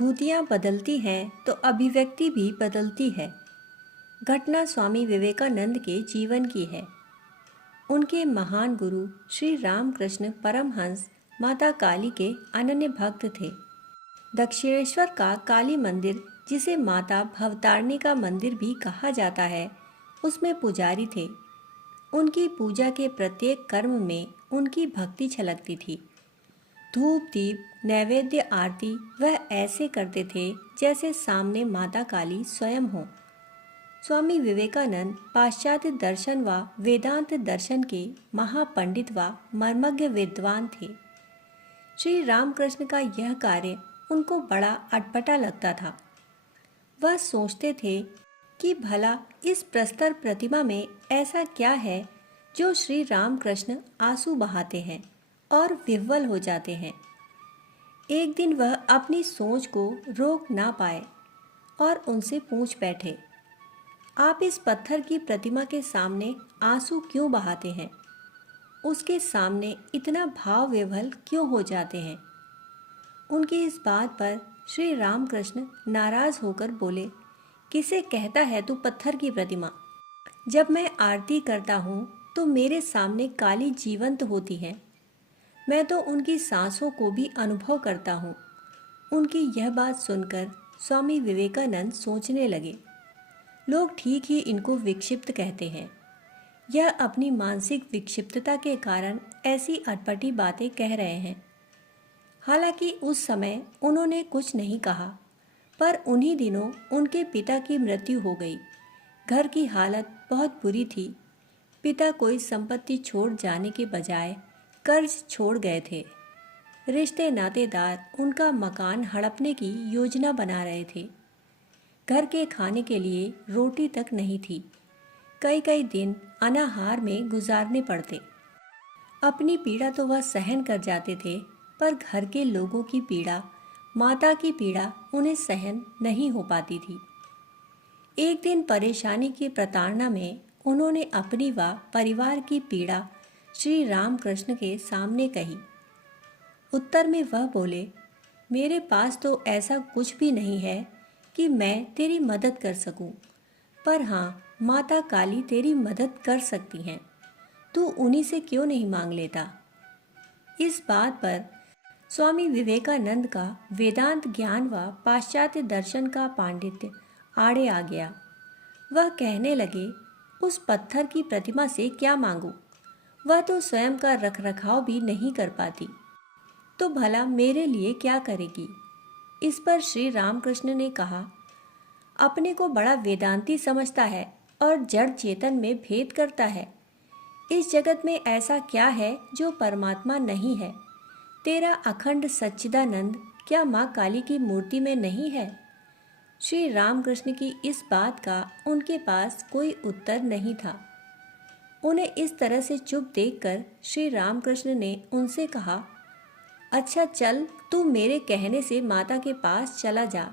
अनुभूतियाँ बदलती हैं तो अभिव्यक्ति भी बदलती है। घटना स्वामी विवेकानंद के जीवन की है। उनके महान गुरु श्री रामकृष्ण परमहंस माता काली के अनन्य भक्त थे। दक्षिणेश्वर का काली मंदिर, जिसे माता भवतारिणी का मंदिर भी कहा जाता है, उसमें पुजारी थे। उनकी पूजा के प्रत्येक कर्म में उनकी भक्ति छलकती थी। धूप दीप नैवेद्य आरती वह ऐसे करते थे जैसे सामने माता काली स्वयं हो। स्वामी विवेकानंद पाश्चात्य दर्शन व वेदांत दर्शन के महापंडित व मर्मज्ञ विद्वान थे। श्री रामकृष्ण का यह कार्य उनको बड़ा अटपटा लगता था। वह सोचते थे कि भला इस प्रस्तर प्रतिमा में ऐसा क्या है जो श्री रामकृष्ण आंसू बहाते हैं और विह्वल हो जाते हैं। एक दिन वह अपनी सोच को रोक ना पाए और उनसे पूछ बैठे, आप इस पत्थर की प्रतिमा के सामने आंसू क्यों बहाते हैं? उसके सामने इतना भाव विह्वल क्यों हो जाते हैं? उनकी इस बात पर श्री रामकृष्ण नाराज होकर बोले, किसे कहता है तू पत्थर की प्रतिमा? जब मैं आरती करता हूँ तो मेरे सामने काली जीवंत होती है। मैं तो उनकी सांसों को भी अनुभव करता हूँ। उनकी यह बात सुनकर स्वामी विवेकानंद सोचने लगे, लोग ठीक ही इनको विक्षिप्त कहते हैं। यह अपनी मानसिक विक्षिप्तता के कारण ऐसी अटपटी बातें कह रहे हैं। हालांकि उस समय उन्होंने कुछ नहीं कहा, पर उन्हीं दिनों उनके पिता की मृत्यु हो गई। घर की हालत बहुत बुरी थी। पिता कोई संपत्ति छोड़ जाने के बजाय कर्ज छोड़ गए थे। रिश्ते नातेदार उनका मकान हड़पने की योजना बना रहे थे। घर के खाने के लिए रोटी तक नहीं थी। कई कई दिन अनाहार में गुजारने पड़ते। अपनी पीड़ा तो वह सहन कर जाते थे, पर घर के लोगों की पीड़ा, माता की पीड़ा उन्हें सहन नहीं हो पाती थी। एक दिन परेशानी की प्रताड़ना में उन्होंने अपनी व परिवार की पीड़ा श्री रामकृष्ण के सामने कही। उत्तर में वह बोले, मेरे पास तो ऐसा कुछ भी नहीं है कि मैं तेरी मदद कर सकूं, पर हाँ, माता काली तेरी मदद कर सकती हैं। तू उन्हीं से क्यों नहीं मांग लेता? इस बात पर स्वामी विवेकानंद का वेदांत ज्ञान व पाश्चात्य दर्शन का पांडित्य आड़े आ गया। वह कहने लगे, उस पत्थर की प्रतिमा से क्या मांगूं? वह तो स्वयं का रखरखाव भी नहीं कर पाती, तो भला मेरे लिए क्या करेगी? इस पर श्री रामकृष्ण ने कहा, अपने को बड़ा वेदांती समझता है और जड़ चेतन में भेद करता है। इस जगत में ऐसा क्या है जो परमात्मा नहीं है? तेरा अखंड सच्चिदानंद क्या माँ काली की मूर्ति में नहीं है? श्री रामकृष्ण की इस बात का उनके पास कोई उत्तर नहीं था। उन्हें इस तरह से चुप देखकर श्री रामकृष्ण ने उनसे कहा, अच्छा चल, तू मेरे कहने से माता के पास चला जा।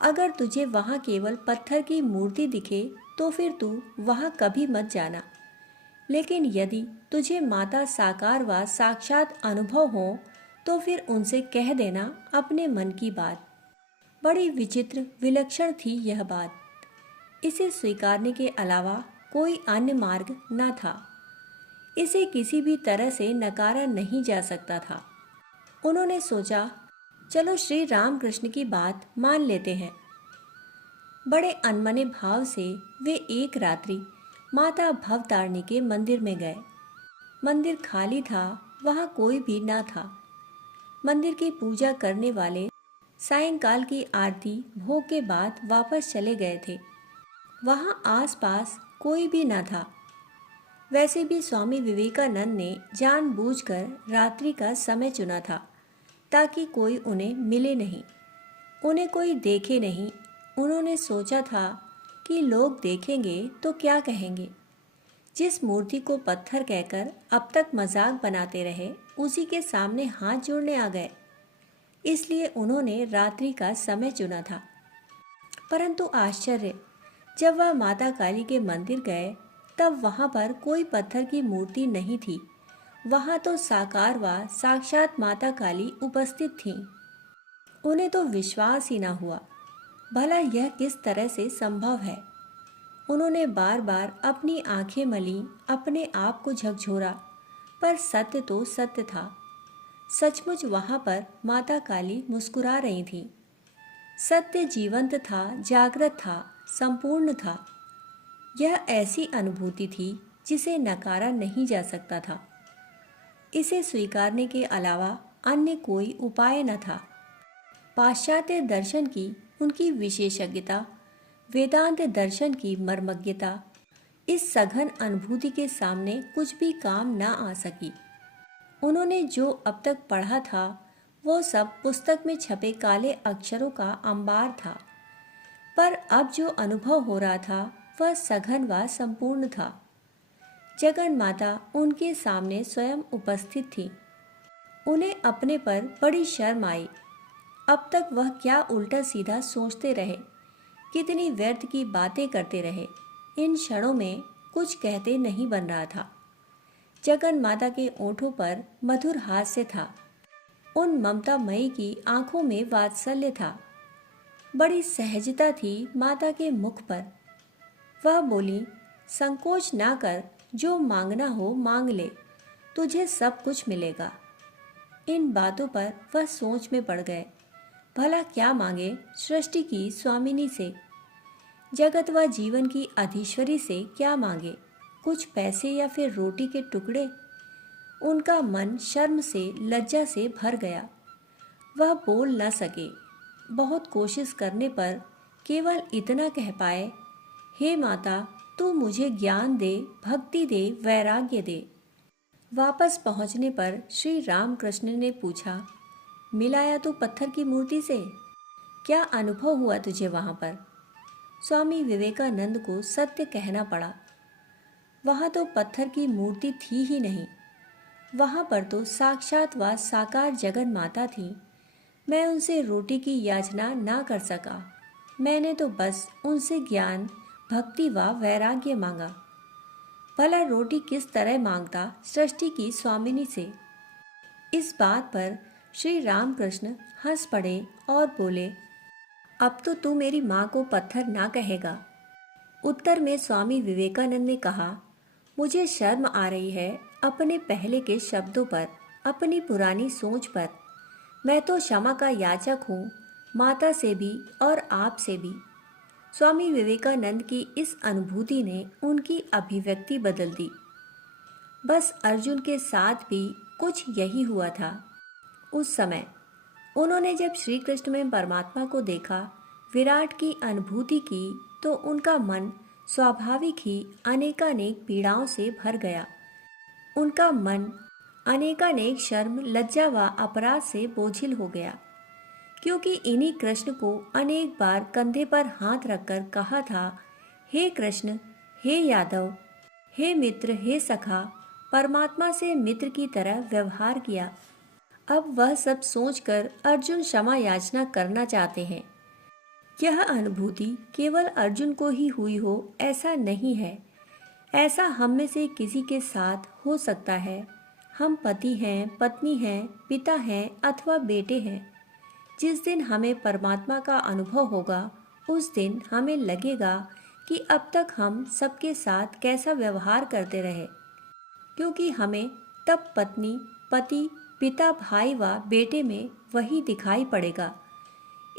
अगर तुझे वहाँ केवल पत्थर की मूर्ति दिखे तो फिर तू वहाँ कभी मत जाना। लेकिन यदि तुझे माता साकार व साक्षात अनुभव हो तो फिर उनसे कह देना अपने मन की बात। बड़ी विचित्र विलक्षण थी यह बात। इसे स्वीकारने के अलावा कोई अन्य मार्ग न था। इसे किसी भी तरह से नकारा नहीं जा सकता था। उन्होंने सोचा, चलो श्री रामकृष्ण की बात मान लेते हैं। बड़े अनमने भाव से वे एक रात्रि माता भवतारिणी के मंदिर में गए। मंदिर खाली था, वहाँ कोई भी न था। मंदिर की पूजा करने वाले सायंकाल की आरती भोग के बाद वापस चले गए थे। वहाँ आसपास कोई भी न था। वैसे भी स्वामी विवेकानंद ने जानबूझकर रात्रि का समय चुना था ताकि कोई उन्हें मिले नहीं, उन्हें कोई देखे नहीं। उन्होंने सोचा था कि लोग देखेंगे तो क्या कहेंगे। जिस मूर्ति को पत्थर कहकर अब तक मजाक बनाते रहे, उसी के सामने हाथ जोड़ने आ गए। इसलिए उन्होंने रात्रि का समय चुना था। परंतु आश्चर्य, जब वह माता काली के मंदिर गए तब वहाँ पर कोई पत्थर की मूर्ति नहीं थी। वहाँ तो साकार व साक्षात माता काली उपस्थित थीं। उन्हें तो विश्वास ही ना हुआ। भला यह किस तरह से संभव है। उन्होंने बार बार अपनी आंखें मली, अपने आप को झकझोरा, पर सत्य तो सत्य था। सचमुच वहां पर माता काली मुस्कुरा रही थी। सत्य जीवंत था, जागृत था, संपूर्ण था। यह ऐसी अनुभूति थी जिसे नकारा नहीं जा सकता था। इसे स्वीकारने के अलावा अन्य कोई उपाय न था। पाश्चात्य दर्शन की उनकी विशेषज्ञता, वेदांत दर्शन की मर्मज्ञता इस सघन अनुभूति के सामने कुछ भी काम न आ सकी। उन्होंने जो अब तक पढ़ा था वो सब पुस्तक में छपे काले अक्षरों का अंबार था, पर अब जो अनुभव हो रहा था वह सघन व संपूर्ण था। जगन माता उनके सामने स्वयं उपस्थित थी। उन्हें अपने पर बड़ी शर्म आई। अब तक वह क्या उल्टा सीधा सोचते रहे, कितनी व्यर्थ की बातें करते रहे। इन क्षणों में कुछ कहते नहीं बन रहा था। जगन माता के ओंठों पर मधुर हास्य था। उन ममता मई की आंखों में वात्सल्य था। बड़ी सहजता थी माता के मुख पर। वह बोली, संकोच ना कर, जो मांगना हो मांग ले, तुझे सब कुछ मिलेगा। इन बातों पर वह सोच में पड़ गए। भला क्या मांगे सृष्टि की स्वामिनी से, जगत व जीवन की अधीश्वरी से क्या मांगे? कुछ पैसे या फिर रोटी के टुकड़े? उनका मन शर्म से, लज्जा से भर गया। वह बोल न सके। बहुत कोशिश करने पर केवल इतना कह पाए, हे माता, तू मुझे ज्ञान दे, भक्ति दे, वैराग्य दे। वापस पहुंचने पर श्री रामकृष्ण ने पूछा, मिलाया तो पत्थर की मूर्ति से? क्या अनुभव हुआ तुझे वहां पर? स्वामी विवेकानंद को सत्य कहना पड़ा। वहां तो पत्थर की मूर्ति थी ही नहीं। वहां पर तो साक्षात व साकार जगन माता थी। मैं उनसे रोटी की याचना ना कर सका। मैंने तो बस उनसे ज्ञान, भक्ति व वैराग्य मांगा। भला रोटी किस तरह मांगता सृष्टि की स्वामिनी से? इस बात पर श्री रामकृष्ण हंस पड़े और बोले, अब तो तू मेरी माँ को पत्थर ना कहेगा। उत्तर में स्वामी विवेकानंद ने कहा, मुझे शर्म आ रही है अपने पहले के शब्दों पर, अपनी पुरानी सोच पर। मैं तो क्षमा का याचक हूँ, माता से भी और आप से भी। स्वामी विवेकानंद की इस अनुभूति ने उनकी अभिव्यक्ति बदल दी। बस अर्जुन के साथ भी कुछ यही हुआ था। उस समय उन्होंने जब श्री कृष्ण में परमात्मा को देखा, विराट की अनुभूति की, तो उनका मन स्वाभाविक ही अनेकानेक पीड़ाओं से भर गया। उनका मन अनेकानेक शर्म, लज्जा व अपराध से बोझिल हो गया, क्योंकि इन्हीं कृष्ण को अनेक बार कंधे पर हाथ रखकर कहा था, हे कृष्ण, हे यादव, हे मित्र, हे सखा, परमात्मा से मित्र की तरह व्यवहार किया। अब वह सब सोचकर अर्जुन क्षमा याचना करना चाहते हैं। यह अनुभूति केवल अर्जुन को ही हुई हो ऐसा नहीं है। ऐसा हम में से किसी के साथ हो सकता है। हम पति हैं, पत्नी हैं, पिता हैं अथवा बेटे हैं। जिस दिन हमें परमात्मा का अनुभव होगा, उस दिन हमें लगेगा कि अब तक हम सबके साथ कैसा व्यवहार करते रहे, क्योंकि हमें तब पत्नी, पति, पिता, भाई व बेटे में वही दिखाई पड़ेगा।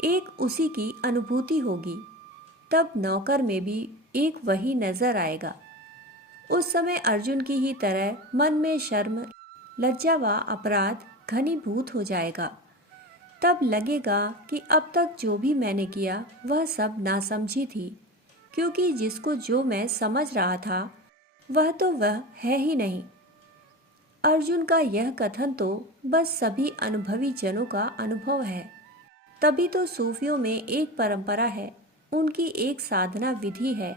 एक उसी की अनुभूति होगी। तब नौकर में भी एक वही नजर आएगा। उस समय अर्जुन की ही तरह मन में शर्म, लज्जा व अपराध घनीभूत हो जाएगा। तब लगेगा कि अब तक जो भी मैंने किया वह सब नासमझी थी, क्योंकि जिसको जो मैं समझ रहा था वह तो वह है ही नहीं। अर्जुन का यह कथन तो बस सभी अनुभवी जनों का अनुभव है। तभी तो सूफियों में एक परंपरा है, उनकी एक साधना विधि है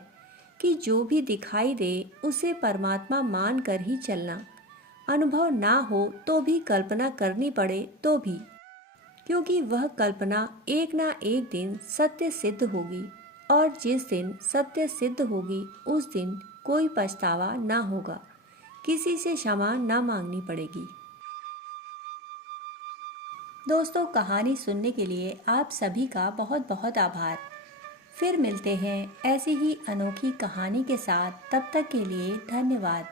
कि जो भी दिखाई दे उसे परमात्मा मान कर ही चलना। अनुभव ना हो तो भी कल्पना करनी पड़े तो भी, क्योंकि वह कल्पना एक ना एक दिन सत्य सिद्ध होगी, और जिस दिन सत्य सिद्ध होगी उस दिन कोई पछतावा ना होगा, किसी से क्षमा ना मांगनी पड़ेगी। दोस्तों, कहानी सुनने के लिए आप सभी का बहुत बहुत आभार। फिर मिलते हैं ऐसी ही अनोखी कहानी के साथ। तब तक के लिए धन्यवाद।